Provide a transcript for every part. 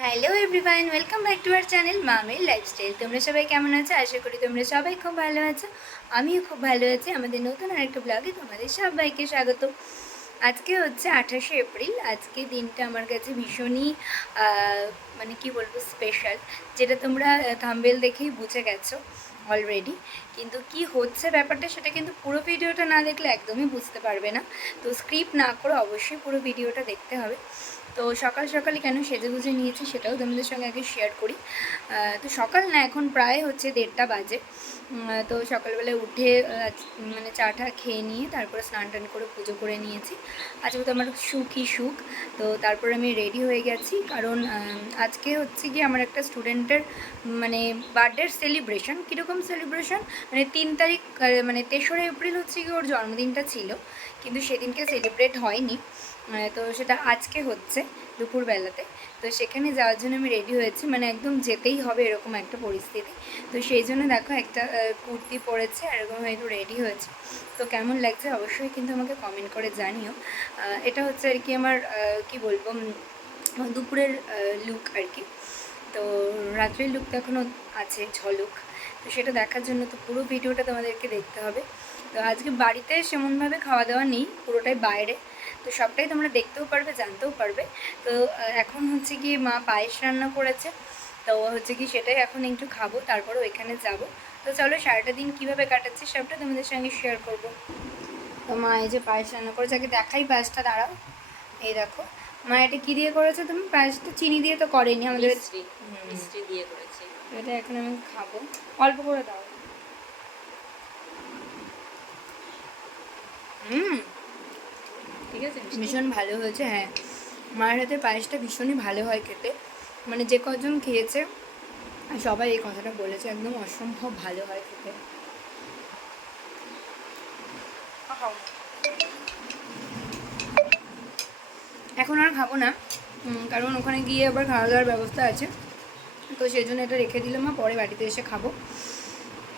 Hello everyone, welcome back to our channel মামির lifestyle. তোমরা সবাই কেমন আছো? আশা করি তোমরা সবাই খুব ভালো আছো। আমিও খুব ভালো আছি। আমাদের নতুন আরেকটা ব্লগে তোমাদের সবাইকে স্বাগত। আজকে হচ্ছে 28শে এপ্রিল। আজকে দিনটা আমার কাছে ভীষণই মানে কি বলবো, স্পেশাল, যেটা তোমরা থাম্বনেল দেখেই বুঝে গেছো অলরেডি। কিন্তু কি হচ্ছে ব্যাপারটা, সেটা কিন্তু পুরো ভিডিওটা না দেখলে একদমই বুঝতে পারবে না। তো স্ক্রিপ্ট না করে অবশ্যই পুরো ভিডিওটা দেখতে হবে। তো সকাল সকালে কেন সেজে গুজে নিয়েছি সেটাও তোমাদের সঙ্গে আগে শেয়ার করি। তো সকাল না, এখন প্রায় হচ্ছে 1:30 বাজে। তো সকালবেলায় উঠে মানে চাটা খেয়ে নিয়ে তারপরে স্নান টান করে পুজো করে নিয়েছি। আজকে তো আমার সুখই সুখ। তো তারপরে আমি রেডি হয়ে গেছি, কারণ আজকে হচ্ছে কি আমার একটা স্টুডেন্টের মানে বার্থডের সেলিব্রেশন। কীরকম সেলিব্রেশন, মানে 3 তারিখ মানে 3রা এপ্রিল হচ্ছে কি ওর জন্মদিনটা ছিল, কিন্তু সেদিনকে সেলিব্রেট হয়নি। তো সেটা আজকে হচ্ছে দুপুরবেলাতে। তো সেখানে যাওয়ার জন্য আমি রেডি হয়েছি, মানে একদম যেতেই হবে এরকম একটা পরিস্থিতি। তো সেই জন্য দেখো একটা কুর্তি পরেছে আর এরকম একটু রেডি হয়েছে। তো কেমন লাগছে অবশ্যই কিন্তু আমাকে কমেন্ট করে জানিও। এটা হচ্ছে আর কি আমার কি বলবো, দুপুরের লুক আর কি। তো রাত্রের লুক তো এখনও আছে, ঝলক। তো সেটা দেখার জন্য তো পুরো ভিডিওটা তোমাদেরকে দেখতে হবে। তো আজকে বাড়িতে সেমনভাবে খাওয়া দাওয়া নেই, পুরোটাই বাইরে। তো সবটাই তোমরা দেখতেও পারবে, জানতেও পারবে। তো এখন হচ্ছে কি মা পায়েস রান্না করেছে, তো হচ্ছে কি সেটাই এখন একটু খাবো, তারপরে ওইখানে যাব। তো চলো সারাটা দিন কীভাবে কাটাচ্ছি সবটা তোমাদের সঙ্গে শেয়ার করব। তো মা এই যে পায়েস রান্না করেছে, আগে দেখাই পায়েসটা, দাঁড়াও। এই দেখো মা, এটা কী দিয়ে করেছে তুমি? পায়েসটা চিনি দিয়ে তো করেনি, আমাদের মিষ্টি দিয়ে করেছি। এটা এখন আমি খাবো, অল্প করে দাও। ঠিক আছে, ভীষণ ভালো হয়েছে। হ্যাঁ, মায়ের হাতের পায়েসটা ভীষণই ভালো হয় খেতে। মানে যে কজন খেয়েছে সবাই এই কথাটা বলেছে, একদম অসম্ভব ভালো হয় খেতে। এখন আর খাবো না, কারণ ওখানে গিয়ে আবার খাওয়া দাওয়ার ব্যবস্থা আছে। তো সেই জন্য এটা রেখে দিলাম, পরে বাড়িতে এসে খাবো।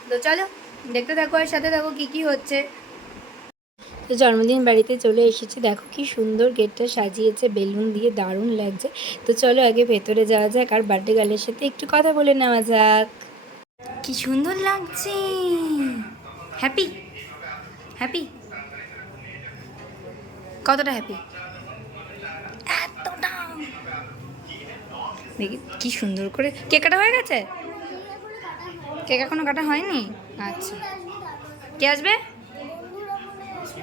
তো চলো দেখতে থাকো আর সাথে থাকো কী কী হচ্ছে। তো জন্মদিন বাড়িতে চলে এসেছি, দেখো কি সুন্দর গেটটা সাজিয়েছে বেলুন দিয়ে, দারুণ লাগছে। তো চলো আগে ভেতরে যাওয়া যাক আর বার্থডে গার্লের সাথে একটু কথা বলে নেওয়া যাক। কি সুন্দর লাগছে। হ্যাপি হ্যাপি, কতটা হ্যাপি? এতটা। দেখি কি সুন্দর করে কেক কাটা হয়ে গেছে। কেক এখনো কাটা হয়নি? আচ্ছা, কে আসবে?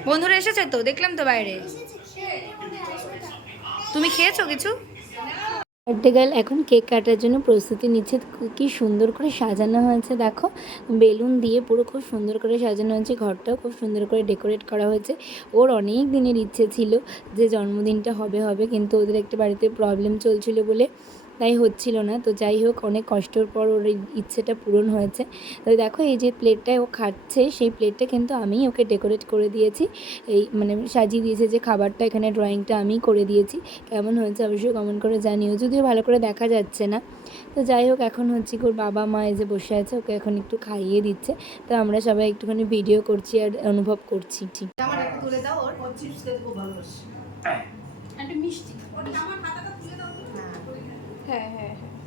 বন্ধুরা এসেছে তো, দেখলাম তো বাইরে। তুমি খেয়েছো কিছু? বার্থডে গার্ল এখন কেক কাটার জন্য প্রস্তুতি নিচ্ছে। কি সুন্দর করে সাজানো হয়েছে দেখো, বেলুন দিয়ে পুরো খুব সুন্দর করে সাজানো হয়েছে। ঘরটাও খুব সুন্দর করে ডেকোরেট করা হয়েছে। ওর অনেক দিনের ইচ্ছে ছিল যে জন্মদিনটা হবে হবে, কিন্তু ওদের একটা বাড়িতে প্রবলেম চলছিল বলে তাই হচ্ছিল না। তো যাই হোক, অনেক কষ্টের পর ওর এই ইচ্ছেটা পূরণ হয়েছে। তো দেখো এই যে প্লেটটায় ও খাচ্ছে, সেই প্লেটটা কিন্তু আমিই ওকে ডেকোরেট করে দিয়েছি। এই মানে সাজিয়ে দিয়েছে যে খাবারটা, এখানে ড্রয়িংটা আমি করে দিয়েছি। কেমন হয়েছে অবশ্যই কমেন্ট করে জানিও, যদিও ভালো করে দেখা যাচ্ছে না। তো যাই হোক, এখন হচ্ছে ওর বাবা মা এই যে বসে আছে, ওকে এখন একটু খাইয়ে দিচ্ছে। তো আমরা সবাই একটুখানি ভিডিও করছি আর অনুভব করছি। আমার একটু তুলে দাও, ওর চিপস খেতে খুব ভালোবাসে। একটা মিষ্টি আমার হাতাটা তুলে দাও। হ্যাঁ হ্যাঁ হ্যাঁ,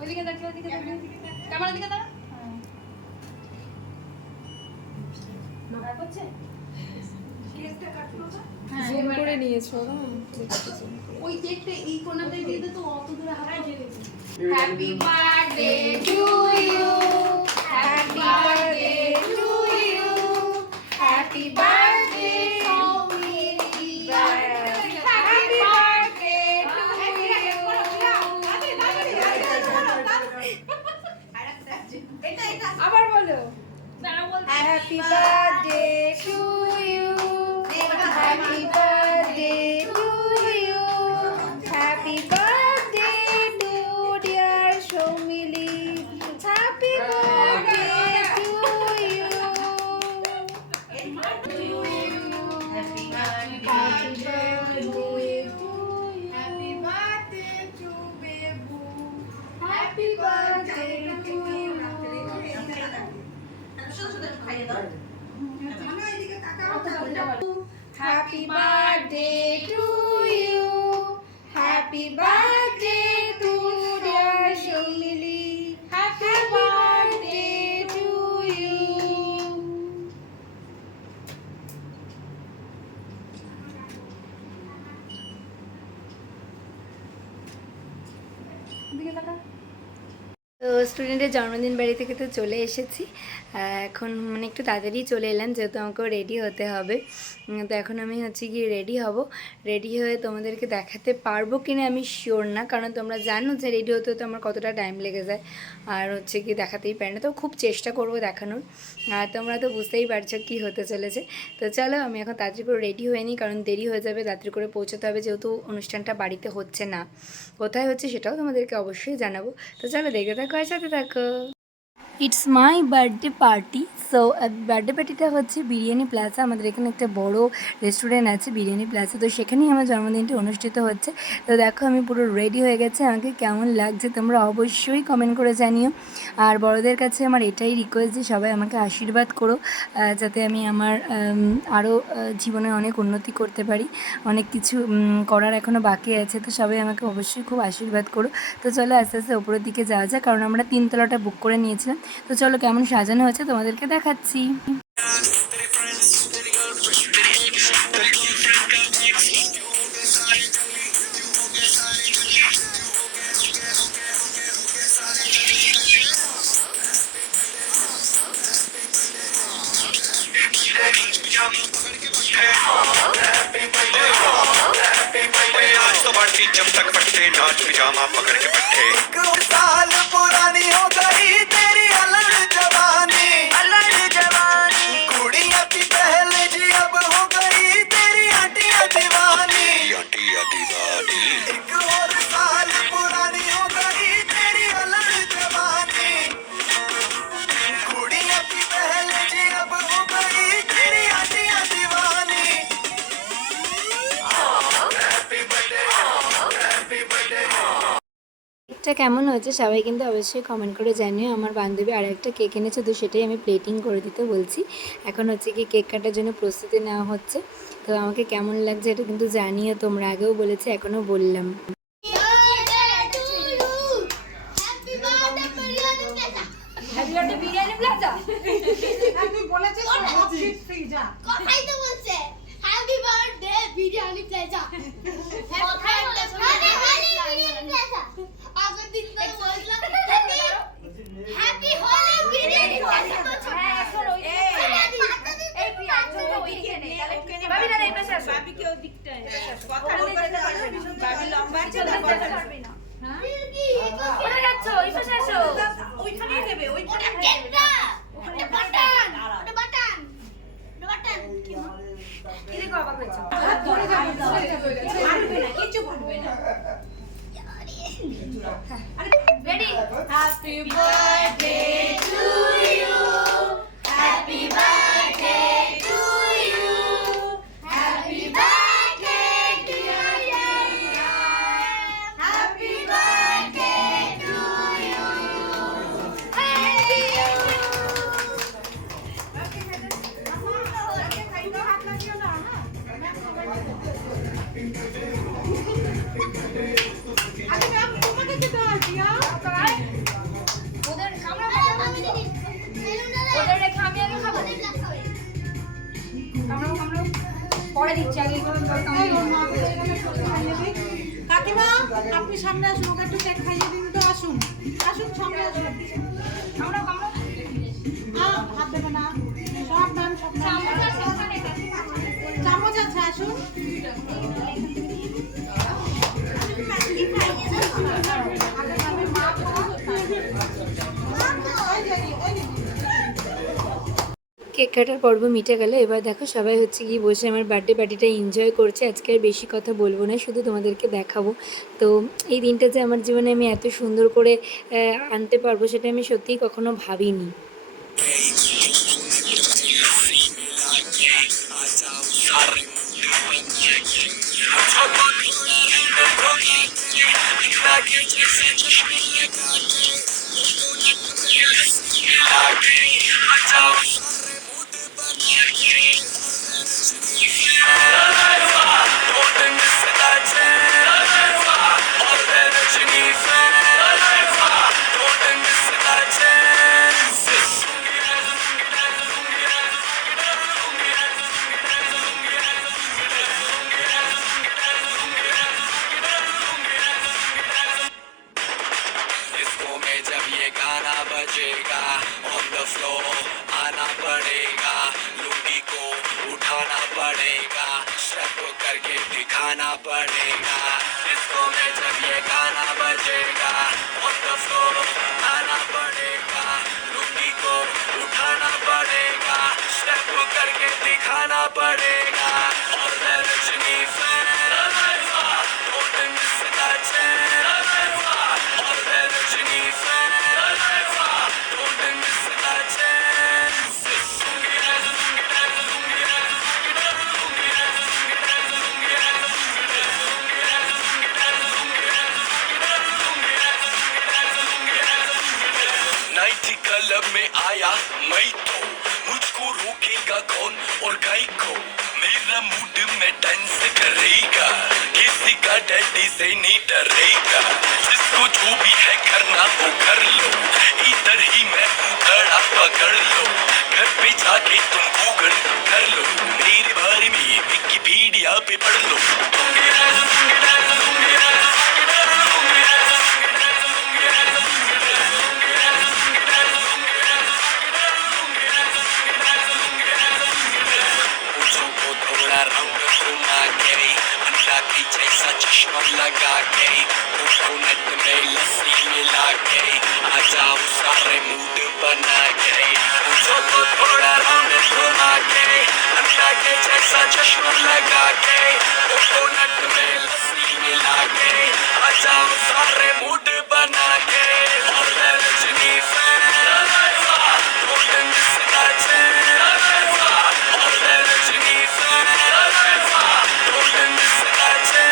ওইদিকে দেখো, ওইদিকে দেখো, ক্যামেরার দিকে দাও। হ্যাঁ করছে, কেকটা কাটলো না। জুম করে নিয়েছো না, ওই কেকটা এই কোণাতে দিতে তো অত দূরে হাত গেছে। Happy birthday to you, happy birthday to you, happy birthday Soumili, happy birthday to you. আবার বলো, happy birthday to you, happy birthday to you, happy birthday to dear Soumili, happy birthday to you. Happy birthday to dear Shomili. Happy birthday to you. তো স্টুডেন্টের জন্মদিন বাড়ি থেকে তো চলে এসেছি। এখন মানে একটু তাড়াতাড়ি চলে এলাম, যেহেতু আমাকেও রেডি হতে হবে। তো এখন আমি হচ্ছে গিয়ে রেডি হব। রেডি হয়ে তোমাদেরকে দেখাতে পারবো কি না আমি শিওর না, কারণ তোমরা জানো যে রেডি হতে হতে আমার কতটা টাইম লেগে যায়, আর হচ্ছে কি দেখাতেই পারি না। তো খুব চেষ্টা করব দেখানোর, আর তোমরা তো বুঝতেই পারছো কী হতে চলেছে। তো চলো আমি এখন তাড়াতাড়ি করে রেডি হয়ে নিই, কারণ দেরি হয়ে যাবে, তাড়াতাড়ি করে পৌঁছতে হবে, যেহেতু অনুষ্ঠানটা বাড়িতে হচ্ছে না, কোথায় হচ্ছে সেটাও তোমাদেরকে অবশ্যই জানাবো। তো চলো দেখতে থাকো আর সাথে থাকো। It's my birthday party. So birthday পার্টিটা হচ্ছে বিরিয়ানি প্লাজা, আমাদের এখানে একটা বড় রেস্টুরেন্ট আছে বিরিয়ানি প্লাজা, তো সেখানেই আমার জন্মদিনটি অনুষ্ঠিত হচ্ছে। তো দেখো আমি পুরো রেডি হয়ে গেছি, আমাকে কেমন লাগছে তোমরা অবশ্যই কমেন্ট করে জানিও। আর বড়দের কাছে আমার এটাই রিকোয়েস্ট যে সবাই আমাকে আশীর্বাদ করো, যাতে আমি আমার আরও জীবনে অনেক উন্নতি করতে পারি। অনেক কিছু করার এখনও বাকি আছে, তো সবাই আমাকে অবশ্যই খুব আশীর্বাদ করো। তো চলো আস্তে আস্তে ওপরের দিকে যাওয়া যায়, কারণ আমরা 3 তলাটা বুক করে নিয়েছিলাম। তো চলো কেমন সাজানো হয়েছে তোমাদেরকে দেখাচ্ছি। जब तक फटते नाच पिजामा पकड़ के बैठे साल पुरानी हो गई तेरी अलग जवानी कुड़िया की पहल जी अब हो गई तेरी आंटिया दीवानी एक और साल पुरानी हो गई तेरी अलग जवानी कुड़िया की पहल जी अब हो गई तेरी आंटिया दीवानी কেকটা কেমন হয়েছে সবাই কিন্তু অবশ্যই কমেন্ট করে জানিও। আমার বান্ধবী আর একটা কেক এনেছে, তো সেটাই আমি প্লেটিং করে দিতে বলছি। এখন হচ্ছে কি কেক কাটার জন্য প্রস্তুতি নেওয়া হচ্ছে। তো আমাকে কেমন লাগছে এটা কিন্তু জানিও তোমরা, আগেও বলেছি এখনও বললাম। Happy birthday biryani plaza. তুই বলেছিস সব ফিট ফ্রি যা। কথাই তো বলছে হ্যাপি বার্থডে বিরিয়ানি প্লাজা। কথাই বলছে বিরিয়ানি প্লাজা। আগের দিন তো বললাম হ্যাপি হোলি বিরিয়ানি প্লাজা। হ্যাঁ এখন ওই এই প্রিয়া তুমি ওইদিকে নেই, তাহলে ভাবি না এই পাশে আসো, ভাবি কি ওই দিকটা কথা বলতে পারবে না, ভাবি লম্বা আছে না কথা পারবে না। হ্যাঁ কোথায় যাচ্ছ? ওই পাশে আসো, ওইখানেই দেবে, ওইখানে কেকটা ওটা বাটন, ওটা বাটন, ওটা বাটন কি কি দেখো অবাক হয়েছে। হাত ধরে যাবে, পারবে না, কিছু পারবে না। আরে ready. Happy birthday to you, happy birthday to you, happy birthday dear ইয়ায়া, happy birthday to you, thank you. কাকিমা আপনি সামনে আসুন, ওকে একটু কেক খাইয়ে দিন তো। আসুন আসুন সামনে আসুন। হাত দেবে না, সব দাম সব চামচ আছে, আসুন। কেক কাটার পর্ব মিটে গেল। এবার দেখো সবাই হচ্ছে গিয়ে বসে আমার বার্থডে পার্টিটা এনজয় করছে। আজকে আর বেশি কথা বলবো না, শুধু তোমাদেরকে দেখাবো। তো এই দিনটা যে আমার জীবনে আমি এত সুন্দর করে আনতে পারবো সেটা আমি সত্যিই কখনো ভাবিনি। करके दिखाना पड़ेगा इसको में जब ये गाना बजेगा ऑन द फ्लोर आना पड़ेगा लुंगी को उठाना पड़ेगा स्टेप करके दिखाना पड़ेगा और Rajni fan don't miss that chance और Rajni fan don't miss that chance night club में आया मैं तो मुझको रोकेगा कौन और गाय को मेरा मूड में डांस करेगा किसी का डैडी से नहीं डरेगा जिसको जो भी है करना वो कर लो इधर ही मैं उधड़ा पकड़ लो घर पे जाके तुम गूगल कर लो मेरे बारे में विकिपीडिया पे पढ़ लो जैसा चश्मा लगा के कोकोनट में लस्सी मिला के आ जाओ सारे मूड बना के मुझो तो थोड़ा राउंड घुमा के अंडा के जैसा चश्मा लगा के कोकोनट में लस्सी मिला के आ जाओ सारे मूड बना के और Rajni fan don't miss that chance और Rajni fan don't miss that chance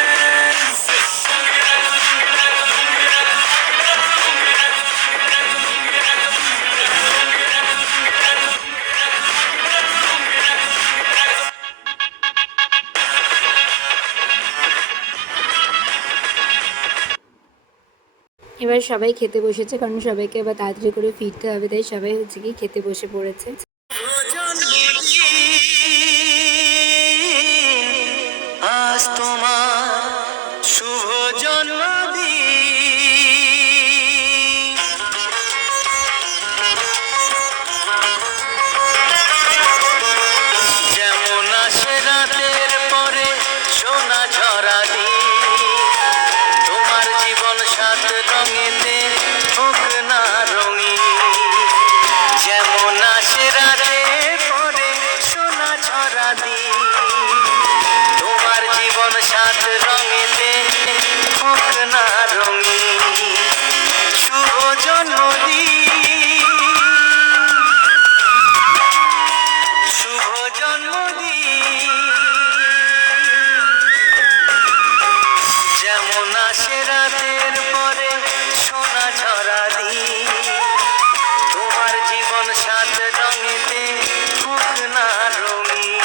এবার সবাই খেতে বসেছে, কারণ সবাইকে এবার তাড়াতাড়ি করে ফিরতে হবে, তাই সবাই হচ্ছে কি খেতে বসে পড়েছে। আজ তোমার শুভ জন্মদিন যেমন আসে রাতের পরে সোনা ঝরা দিন তোমার জীবন সাত রঙেতে হোক না রঙিন যেমন আসে রাতের পরে সোনা ঝরা দিন তোমার জীবন সাত রঙেতে হোক না রঙিন শুভ জন্মদিন শুভ জন্মদিন যেমন আসে রাতের পরে সোনা ঝরা দিন তোমার জীবন সাত রঙেতে হোক না রঙিন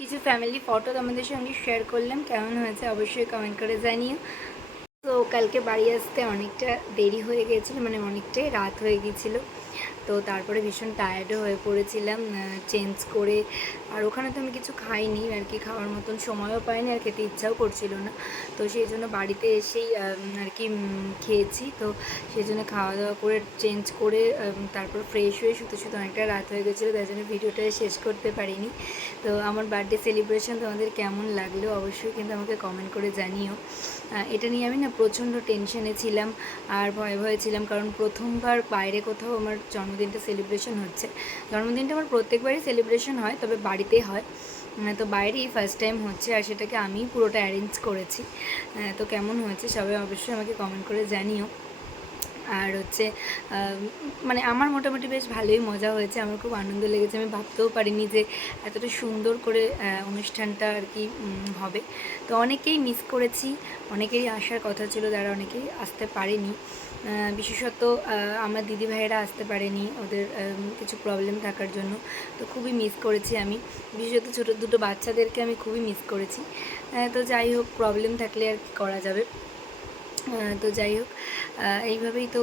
কিছু ফ্যামিলি ফটো তোমাদের সঙ্গে শেয়ার করলাম, কেমন হয়েছে অবশ্যই কমেন্ট করে জানিও। তো কালকে বাড়ি আসতে অনেকটা দেরি হয়ে গিয়েছিলো, মানে অনেকটাই রাত হয়ে গিয়েছিলো। তো তারপরে ভীষণ টায়ার্ডও হয়ে পড়েছিলাম চেঞ্জ করে, আর ওখানে তো আমি কিছু খাইনি আর কি, খাওয়ার মতন সময়ও পাইনি আর খেতে ইচ্ছাও করছিল না। তো সেই জন্য বাড়িতে এসেই আর কি খেয়েছি। তো সেই জন্য খাওয়া দাওয়া করে চেঞ্জ করে তারপর ফ্রেশ হয়ে শুতে শুতে অনেকটা রাত হয়ে গেছিলো, তাই জন্য ভিডিওটা শেষ করতে পারিনি। তো আমার বার্থডে সেলিব্রেশন তোমাদের কেমন লাগলো অবশ্যই কিন্তু আমাকে কমেন্ট করে জানিও। এটা নিয়ে আমি না প্রচণ্ড টেনশনে ছিলাম আর ভয়ে ভয়ে ছিলাম, কারণ প্রথমবার বাইরে কোথাও আমার জন্মদিনটা সেলিব্রেশন হচ্ছে। জন্মদিনটা আমার প্রত্যেকবারই সেলিব্রেশন হয়, তবে বাড়িতে হয়, তো বাইরেই ফার্স্ট টাইম হচ্ছে, আর সেটাকে আমি পুরোটা অ্যারেঞ্জ করেছি। তো কেমন হয়েছে সবাই অবশ্যই আমাকে কমেন্ট করে জানিও। আর হচ্ছে মানে আমার মোটামুটি বেশ ভালোই মজা হয়েছে, আমার খুব আনন্দ লেগেছে। আমি ভাবতেও পারিনি যে এতটা সুন্দর করে অনুষ্ঠানটা আর কি হবে। তো অনেকেই মিস করেছি, অনেকেরই আসার কথা ছিল, যারা অনেকেই আসতে পারেনি। বিশেষত আমার দিদি ভাইয়েরা আসতে পারেনি, ওদের কিছু প্রবলেম থাকার জন্য। তো খুবই মিস করেছি আমি, বিশেষত ছোটো দুটো বাচ্চাদেরকে আমি খুবই মিস করেছি। তো যাই হোক, প্রবলেম থাকলে আর কি করা যাবে। তো যাই হোক, এইভাবেই তো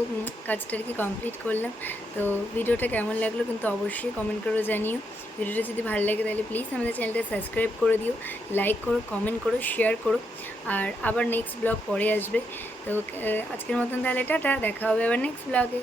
কাজটা আর কি কমপ্লিট করলাম। তো ভিডিওটা কেমন লাগলো কিন্তু অবশ্যই কমেন্ট করে জানিও। ভিডিওটা যদি ভালো লাগে তাহলে প্লিজ আমাদের চ্যানেলটা সাবস্ক্রাইব করে দিও, লাইক করো, কমেন্ট করো, শেয়ার করো। আর আবার নেক্সট ব্লগ পরে আসবে। তো আজকের মতন তাহলে টাটা, দেখা হবে আবার নেক্সট ব্লগে।